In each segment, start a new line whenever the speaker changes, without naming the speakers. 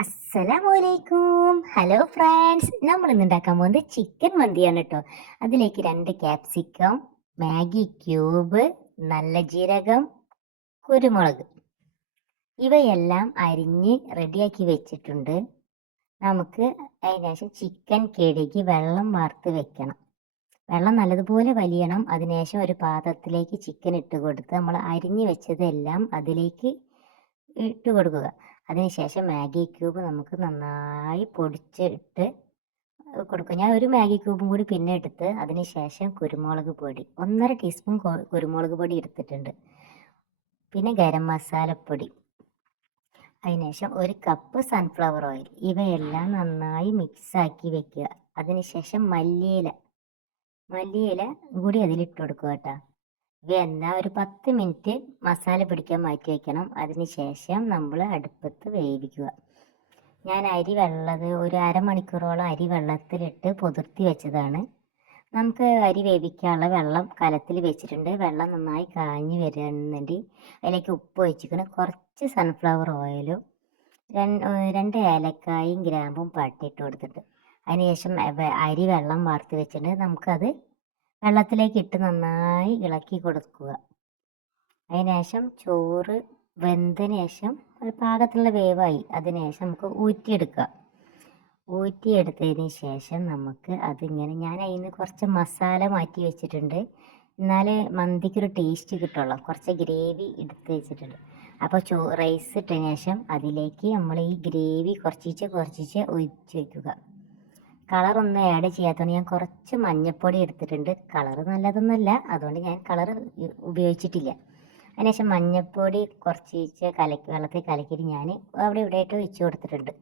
അസ്സലാമലൈക്കും hello friends നമ്മൾ ഇന്ന് ഉണ്ടാക്കാൻ പോകുന്നത് ചിക്കൻ മന്തിയാണ് കേട്ടോ അതിലേക്ക് രണ്ട് ക്യാപ്സിക്കം മാഗി ക്യൂബ് നല്ല ജീരകം കുരുമുളക്. ഇവയെല്ലാം അരിഞ്ഞ് റെഡിയാക്കി വെച്ചിട്ടുണ്ട്. നമുക്ക് അതിനുശേഷം ചിക്കൻ കഴുകി വെള്ളം വാർത്ത് വെക്കണം. വെള്ളം നല്ലതുപോലെ വലിയണം. അതിനുശേഷം ഒരു പാത്രത്തിലേക്ക് ചിക്കൻ ഇട്ട് കൊടുത്ത് നമ്മൾ അരിഞ്ഞ് വെച്ചതെല്ലാം അതിലേക്ക് ഇട്ട് കൊടുക്കുക. അതിനുശേഷം മാഗി ക്യൂബ് നമുക്ക് നന്നായി പൊടിച്ചിട്ട് കൊടുക്കും. ഞാൻ ഒരു മാഗി ക്യൂബും കൂടി പിന്നെ എടുത്ത് അതിനുശേഷം കുരുമുളക് പൊടി ഒന്നര ടീസ്പൂൺ കുരുമുളക് പൊടി എടുത്തിട്ടുണ്ട്. പിന്നെ ഗരം മസാലപ്പൊടി അതിനുശേഷം ഒരു കപ്പ് സൺഫ്ലവർ ഓയിൽ ഇവയെല്ലാം നന്നായി മിക്സാക്കി വെക്കുക. അതിനുശേഷം മല്ലിയില. മല്ലിയില കൂടി അതിലിട്ട് കൊടുക്കുക കേട്ടോ. ഇവയെല്ലാം ഒരു പത്ത് മിനിറ്റ് മസാല പിടിക്കാൻ മാറ്റി വയ്ക്കണം അതിന് ശേഷം നമ്മൾ അടുപ്പത്ത് വേവിക്കുക. ഞാൻ അരി വെള്ളത് ഒരു അരമണിക്കൂറോളം അരി വെള്ളത്തിലിട്ട് പൊതിർത്തി വെച്ചതാണ്. നമുക്ക് അരി വേവിക്കാനുള്ള വെള്ളം കലത്തിൽ വെച്ചിട്ടുണ്ട്. വെള്ളം നന്നായി കാഞ്ഞ് വരുന്നുണ്ട് അതിലേക്ക് ഉപ്പ് ഒഴിച്ചിരിക്കണം കുറച്ച് സൺഫ്ലവർ ഓയിലും രണ്ട് ഏലക്കായും ഗ്രാമ്പും പട്ടിട്ട് കൊടുത്തിട്ട് അതിനുശേഷം അരി വെള്ളം വാർത്ത് വെച്ചിട്ടുണ്ട്. നമുക്കത് വെള്ളത്തിലേക്ക് ഇട്ട് നന്നായി ഇളക്കി കൊടുക്കുക. അതിനുശേഷം ചോറ് വെന്തതിന് ശേഷം ഒരു പാകത്തിലുള്ള വേവായി. അതിന് ശേഷം നമുക്ക് ഊറ്റിയെടുക്കുക. ഊറ്റിയെടുത്തതിന് ശേഷം നമുക്ക് അതിങ്ങനെ ഞാൻ അതിൽ നിന്ന് കുറച്ച് മസാല മാറ്റി വെച്ചിട്ടുണ്ട്. എന്നാലേ മന്തിക്കൊരു ടേസ്റ്റ് കിട്ടുള്ളൂ. കുറച്ച് ഗ്രേവി എടുത്ത് വെച്ചിട്ടുണ്ട്. അപ്പോൾ ചോ റൈസ് ഇട്ടതിന് ശേഷം അതിലേക്ക് നമ്മൾ ഈ ഗ്രേവി കുറച്ചിച്ച് കുറച്ചിച്ച് ഒഴിച്ച് വയ്ക്കുക കളറൊന്നും ആഡ് ചെയ്യാത്തതുകൊണ്ട് ഞാൻ കുറച്ച് മഞ്ഞപ്പൊടി എടുത്തിട്ടുണ്ട്. കളർ നല്ലതൊന്നുമല്ല. അതുകൊണ്ട് ഞാൻ കളർ ഉപയോഗിച്ചിട്ടില്ല. അതിനുശേഷം മഞ്ഞപ്പൊടി കുറച്ച് കലക്കി വെള്ളത്തിൽ കലക്കിയിട്ട് ഞാൻ അവിടെ ഇവിടെ ആയിട്ട് വെച്ച് കൊടുത്തിട്ടുണ്ട്.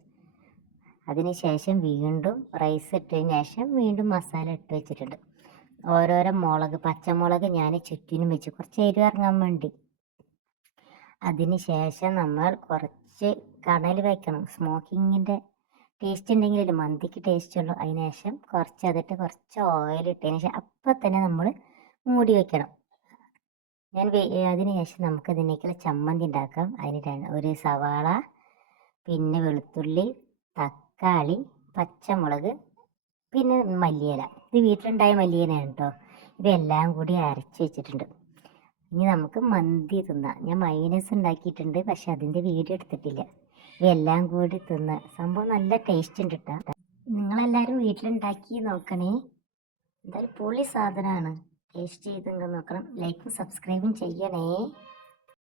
അതിനുശേഷം വീണ്ടും റൈസ് ഇട്ടതിന് ശേഷം വീണ്ടും മസാല ഇട്ട് വെച്ചിട്ടുണ്ട്. ഓരോരോ മുളക് പച്ചമുളക് ഞാൻ ചുറ്റിനും വെച്ച് കുറച്ച് എരിവ് ഇറങ്ങാൻ വേണ്ടി. അതിന് ശേഷം നമ്മൾ കുറച്ച് കണൽ വയ്ക്കണം. സ്മോക്കിങ്ങിന്റെ ടേസ്റ്റ് ഉണ്ടെങ്കിൽ ഒരു മന്തിക്ക് ടേസ്റ്റ് ഉള്ളൂ. അതിന് ശേഷം കുറച്ച് അതിട്ട് കുറച്ച് ഓയിൽ ഇട്ടതിന് ശേഷം അപ്പം തന്നെ നമ്മൾ മൂടി വെക്കണം. ഞാൻ അതിന് ശേഷം നമുക്ക് ഇതിനേക്കുള്ള ചമ്മന്തി ഉണ്ടാക്കാം. അതിന് ഒരു സവാള പിന്നെ വെളുത്തുള്ളി തക്കാളി പച്ചമുളക് പിന്നെ മല്ലിയില. ഇത് വീട്ടിലുണ്ടായ മല്ലിയിലയാണ് കേട്ടോ ഇതെല്ലാം കൂടി അരച്ച് വെച്ചിട്ടുണ്ട്. ഇനി നമുക്ക് മന്തി തിന്നാം. ഞാൻ മൈനസ് ഉണ്ടാക്കിയിട്ടുണ്ട് പക്ഷെ അതിന്റെ വീഡിയോ എടുത്തിട്ടില്ല. ഇവയെല്ലാം കൂടി തിന്ന്. സംഭവം നല്ല ടേസ്റ്റ് ഉണ്ട് കേട്ടോ നിങ്ങളെല്ലാവരും വീട്ടിലുണ്ടാക്കി നോക്കണേ. എന്തായാലും പൊളി സാധനമാണ് ടേസ്റ്റ് ചെയ്ത് നിങ്ങൾ നോക്കണം. ലൈക്കും സബ്സ്ക്രൈബും ചെയ്യണേ.